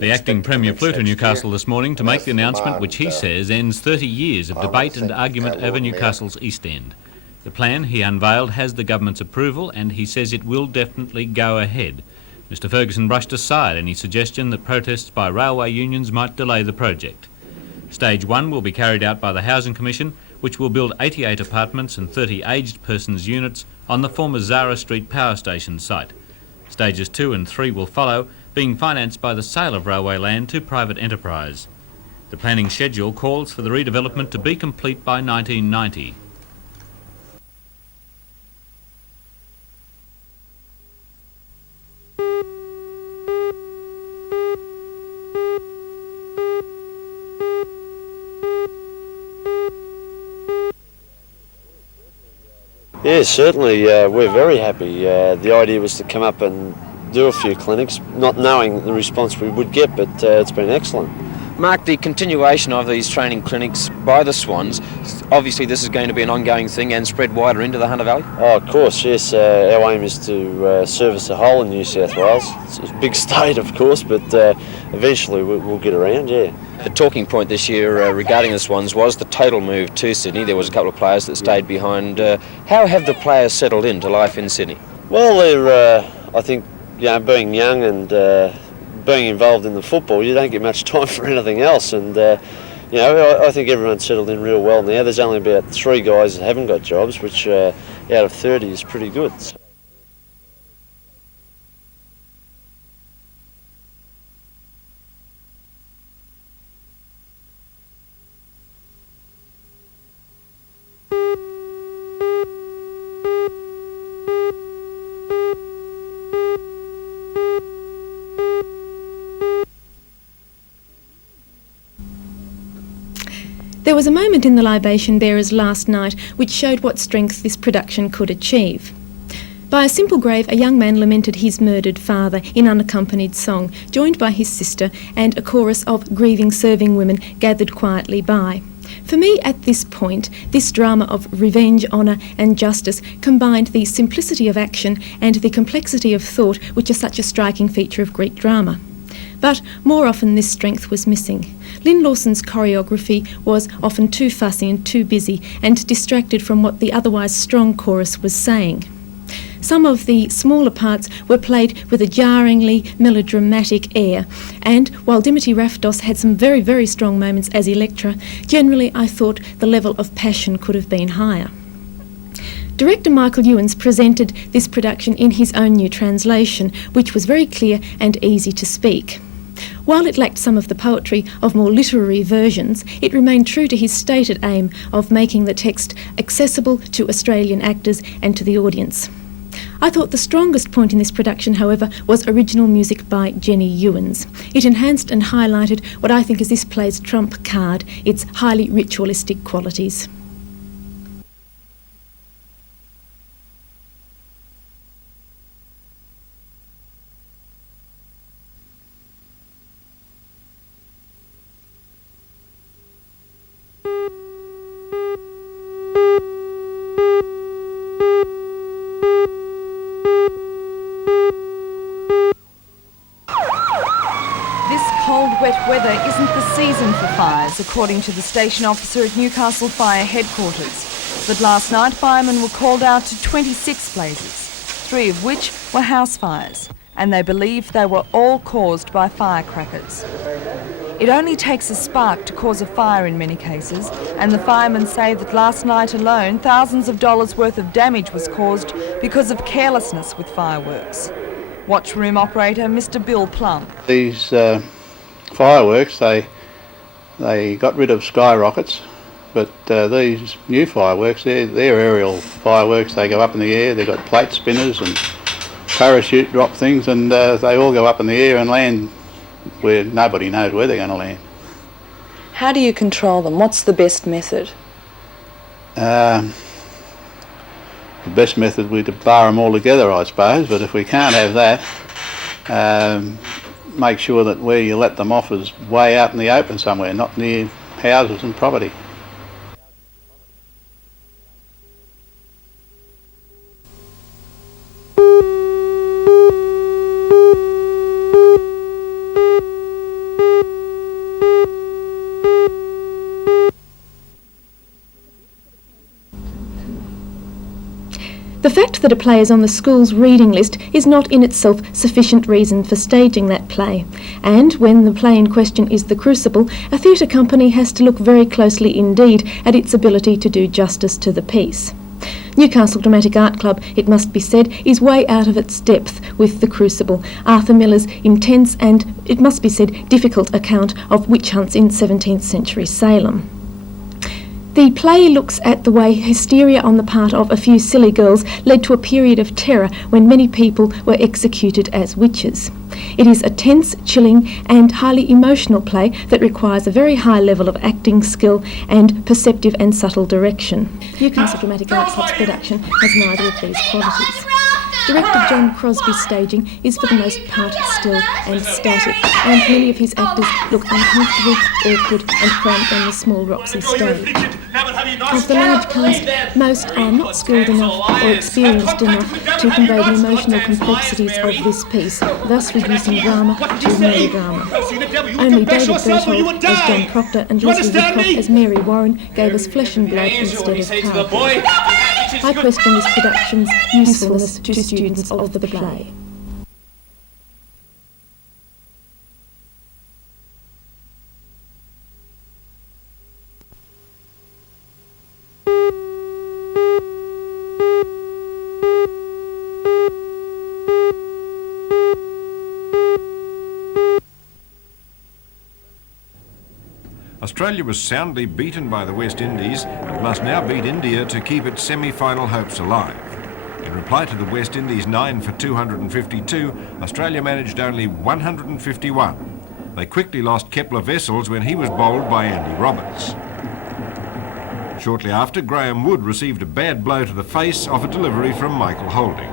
The acting Premier flew to Newcastle this morning to make the announcement which he says ends 30 years of debate and argument over Newcastle's East End. The plan he unveiled has the government's approval and he says it will definitely go ahead. Mr Ferguson brushed aside any suggestion that protests by railway unions might delay the project. Stage 1 will be carried out by the Housing Commission, which will build 88 apartments and 30 aged persons units on the former Zara Street power station site. Stages 2 and 3 will follow, being financed by the sale of railway land to private enterprise. The planning schedule calls for the redevelopment to be complete by 1990. Yeah, certainly. We're very happy. The idea was to come up and do a few clinics, not knowing the response we would get, but it's been excellent. Mark, the continuation of these training clinics by the Swans, obviously this is going to be an ongoing thing and spread wider into the Hunter Valley? Oh, of course, yes. Our aim is to service the whole of New South Wales. It's a big state, of course, but eventually we'll get around, yeah. The talking point this year regarding the Swans was the total move to Sydney. There was a couple of players that stayed behind. How have the players settled into life in Sydney? Well, they're, I think, being young and being involved in the football, you don't get much time for anything else. And, I think everyone's settled in real well now. There's only about 3 guys that haven't got jobs, which out of 30 is pretty good. There was a moment in the libation bearers last night which showed what strength this production could achieve. By a simple grave, a young man lamented his murdered father in unaccompanied song, joined by his sister and a chorus of grieving serving women gathered quietly by. For me, at this point, this drama of revenge, honour and justice combined the simplicity of action and the complexity of thought which are such a striking feature of Greek drama. But more often this strength was missing. Lynn Lawson's choreography was often too fussy and too busy and distracted from what the otherwise strong chorus was saying. Some of the smaller parts were played with a jarringly melodramatic air, and while Dimity Rafdos had some very, very strong moments as Electra, generally I thought the level of passion could have been higher. Director Michael Ewens presented this production in his own new translation, which was very clear and easy to speak. While it lacked some of the poetry of more literary versions, it remained true to his stated aim of making the text accessible to Australian actors and to the audience. I thought the strongest point in this production, however, was original music by Jenny Ewens. It enhanced and highlighted what I think is this play's trump card, its highly ritualistic qualities. Wet weather isn't the season for fires, according to the station officer at Newcastle Fire Headquarters. But last night, firemen were called out to 26 blazes, 3 of which were house fires, and they believe they were all caused by firecrackers. It only takes a spark to cause a fire in many cases, and the firemen say that last night alone, thousands of dollars worth of damage was caused because of carelessness with fireworks. Watchroom operator Mr. Bill Plum. These fireworks, they got rid of skyrockets, but these new fireworks, they're aerial fireworks. They go up in the air. They've got plate spinners and parachute drop things, and they all go up in the air and land where nobody knows where they're going to land. How do you control them? What's the best method? The best method would be to bar them all together, I suppose, but if we can't have that, make sure that where you let them off is way out in the open somewhere, not near houses and property. fact that a play is on the school's reading list is not in itself sufficient reason for staging that play. And when the play in question is The Crucible, a theatre company has to look very closely indeed at its ability to do justice to the piece. Newcastle Dramatic Art Club, it must be said, is way out of its depth with The Crucible, Arthur Miller's intense and, it must be said, difficult account of witch hunts in 17th century Salem. The play looks at the way hysteria on the part of a few silly girls led to a period of terror when many people were executed as witches. It is a tense, chilling and highly emotional play that requires a very high level of acting skill and perceptive and subtle direction. Newcastle Dramatic Arts Club's production has neither of these qualities. Director John Crosby's staging is for the most part still and static, and many of his actors look uncomfortable, awkward and cramped on the small Roxy stage. Of the large cast, most are not skilled enough or experienced enough to convey the emotional complexities of this piece, thus reducing drama to melodrama. Only David Berthold as John Proctor and Leslie Woodcock as Mary Warren gave us flesh and blood instead of cardboard. I question this production's usefulness to students of the play. Australia was soundly beaten by the West Indies and must now beat India to keep its semi-final hopes alive. In reply to the West Indies 9 for 252, Australia managed only 151. They quickly lost Kepler Wessels when he was bowled by Andy Roberts. Shortly after, Graham Wood received a bad blow to the face off a delivery from Michael Holding.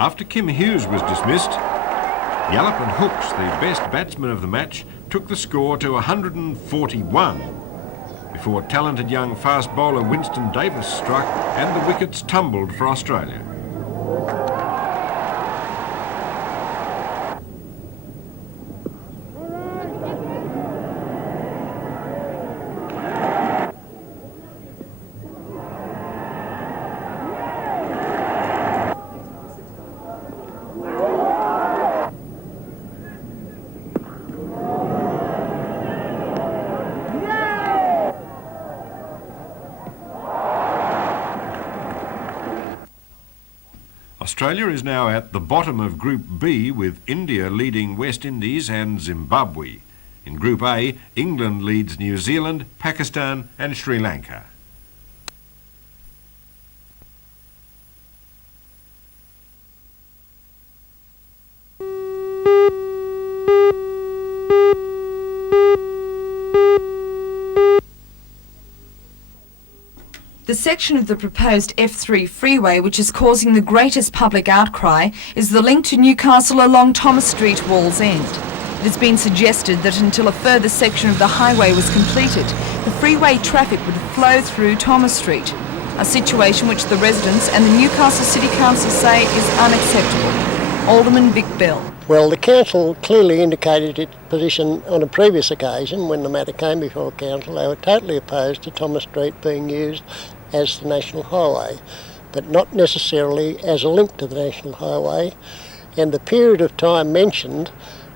After Kim Hughes was dismissed, Yallop and Hooks, the best batsman of the match, took the score to 141 before talented young fast bowler Winston Davis struck and the wickets tumbled for Australia. Australia is now at the bottom of Group B with India leading West Indies and Zimbabwe. In Group A, England leads New Zealand, Pakistan and Sri Lanka. The section of the proposed F3 freeway which is causing the greatest public outcry is the link to Newcastle along Thomas Street, Wall's End. It has been suggested that until a further section of the highway was completed, the freeway traffic would flow through Thomas Street, a situation which the residents and the Newcastle City Council say is unacceptable. Alderman Vic Bell. Well, the council clearly indicated its position on a previous occasion when the matter came before council. They were totally opposed to Thomas Street being used as the national highway, but not necessarily as a link to the national highway. And the period of time mentioned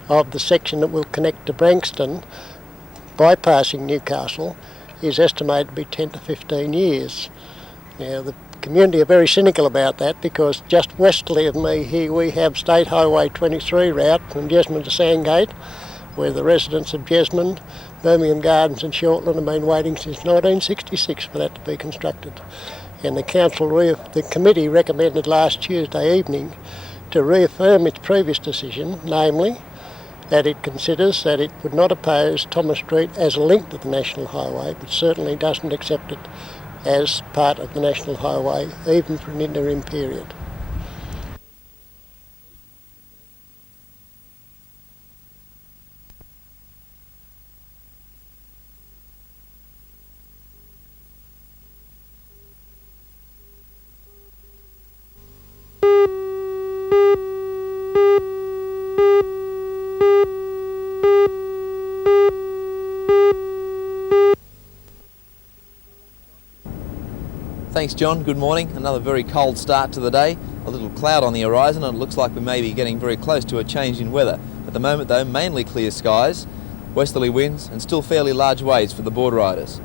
of the section that will connect to Branxton, bypassing Newcastle, is estimated to be 10 to 15 years. Now, the community are very cynical about that because just westerly of me here we have State Highway 23 route from Jesmond to Sandgate, where the residents of Jesmond, Birmingham Gardens and Shortland have been waiting since 1966 for that to be constructed. And the committee recommended last Tuesday evening to reaffirm its previous decision, namely that it considers that it would not oppose Thomas Street as a link to the National Highway, but certainly doesn't accept it as part of the National Highway, even for an interim period. Thanks, John. Good morning. Another very cold start to the day. A little cloud on the horizon, and it looks like we may be getting very close to a change in weather. At the moment, though, mainly clear skies, westerly winds, and still fairly large waves for the board riders.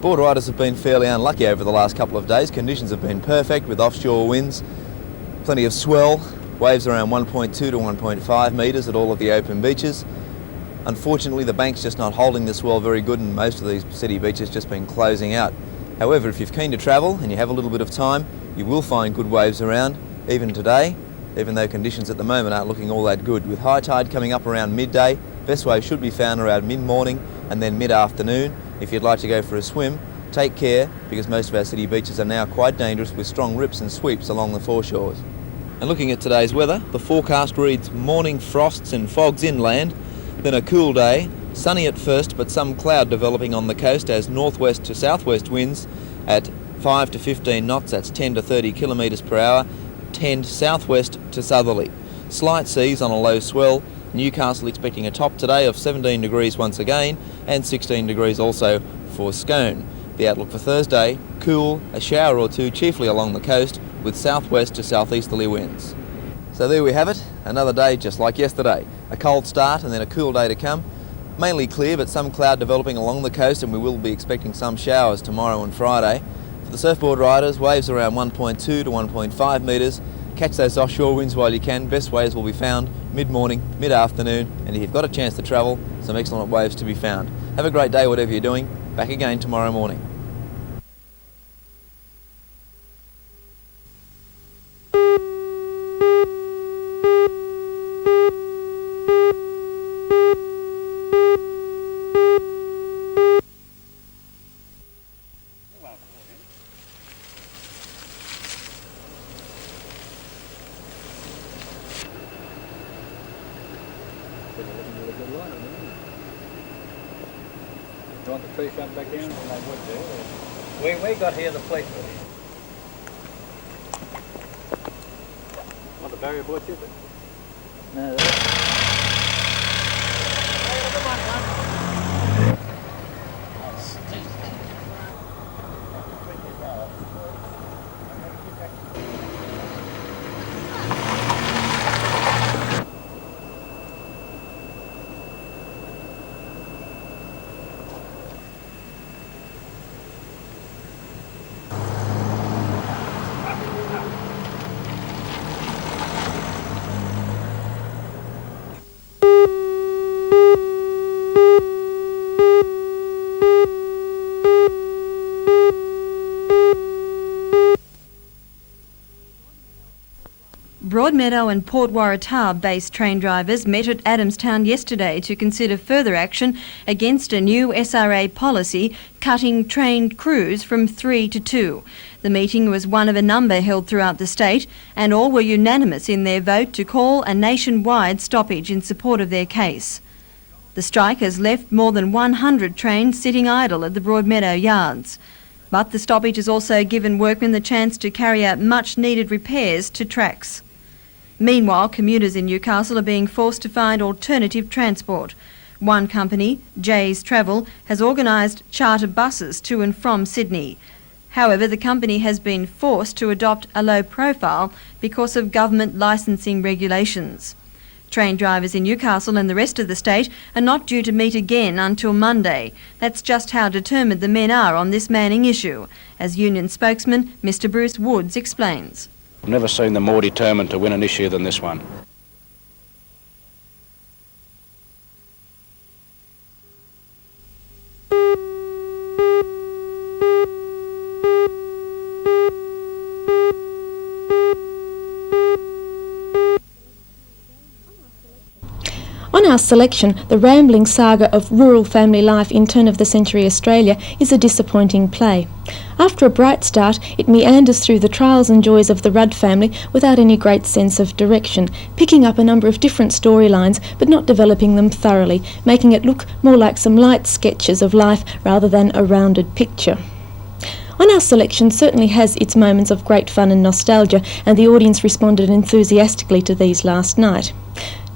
Board riders have been fairly unlucky over the last couple of days. Conditions have been perfect with offshore winds, plenty of swell, waves around 1.2 to 1.5 metres at all of the open beaches. Unfortunately, the bank's just not holding the swell very good, and most of these city beaches just been closing out. However, if you're keen to travel and you have a little bit of time, you will find good waves around, even today, even though conditions at the moment aren't looking all that good. With high tide coming up around midday, best waves should be found around mid-morning and then mid-afternoon. If you'd like to go for a swim, take care, because most of our city beaches are now quite dangerous with strong rips and sweeps along the foreshores. And looking at today's weather, the forecast reads morning frosts and fogs inland, then a cool day, sunny at first but some cloud developing on the coast as northwest to southwest winds at 5 to 15 knots, that's 10 to 30 kilometres per hour, tend southwest to southerly. Slight seas on a low swell. Newcastle expecting a top today of 17 degrees once again, and 16 degrees also for Scone. The outlook for Thursday, cool, a shower or two chiefly along the coast with southwest to southeasterly winds. So there we have it, another day just like yesterday. A cold start and then a cool day to come. Mainly clear, but some cloud developing along the coast, and we will be expecting some showers tomorrow and Friday. For the surfboard riders, waves around 1.2 to 1.5 metres. Catch those offshore winds while you can. Best waves will be found mid-morning, mid-afternoon, and if you've got a chance to travel, some excellent waves to be found. Have a great day whatever you're doing. Back again tomorrow morning. You want the tree shut back in? And they would do. We got here the police were here. What, the barrier bush, is it? No. Broadmeadow and Port Waratah-based train drivers met at Adamstown yesterday to consider further action against a new SRA policy cutting train crews from 3 to 2. The meeting was one of a number held throughout the state, and all were unanimous in their vote to call a nationwide stoppage in support of their case. The strike has left more than 100 trains sitting idle at the Broadmeadow yards. But the stoppage has also given workmen the chance to carry out much-needed repairs to tracks. Meanwhile, commuters in Newcastle are being forced to find alternative transport. One company, Jay's Travel, has organised charter buses to and from Sydney. However, the company has been forced to adopt a low profile because of government licensing regulations. Train drivers in Newcastle and the rest of the state are not due to meet again until Monday. That's just how determined the men are on this manning issue, as union spokesman Mr Bruce Woods explains. I've never seen them more determined to win an issue than this one. On our selection, the rambling saga of rural family life in turn-of-the-century Australia is a disappointing play. After a bright start, it meanders through the trials and joys of the Rudd family without any great sense of direction, picking up a number of different storylines but not developing them thoroughly, making it look more like some light sketches of life rather than a rounded picture. On Our Selection certainly has its moments of great fun and nostalgia, and the audience responded enthusiastically to these last night.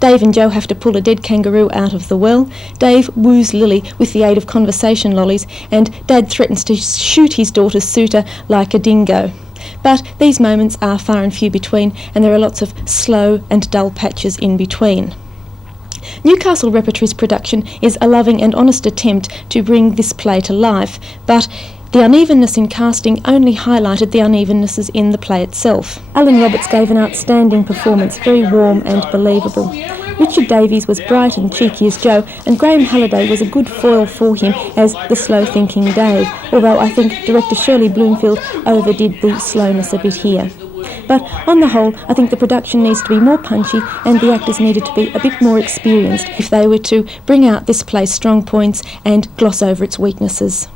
Dave and Joe have to pull a dead kangaroo out of the well. Dave woos Lily with the aid of conversation lollies, and Dad threatens to shoot his daughter's suitor like a dingo. But these moments are far and few between, and there are lots of slow and dull patches in between. Newcastle Repertory's production is a loving and honest attempt to bring this play to life, but the unevenness in casting only highlighted the unevennesses in the play itself. Alan Roberts gave an outstanding performance, very warm and believable. Richard Davies was bright and cheeky as Joe, and Graham Halliday was a good foil for him as the slow-thinking Dave, although I think director Shirley Bloomfield overdid the slowness a bit here. But on the whole, I think the production needs to be more punchy, and the actors needed to be a bit more experienced if they were to bring out this play's strong points and gloss over its weaknesses.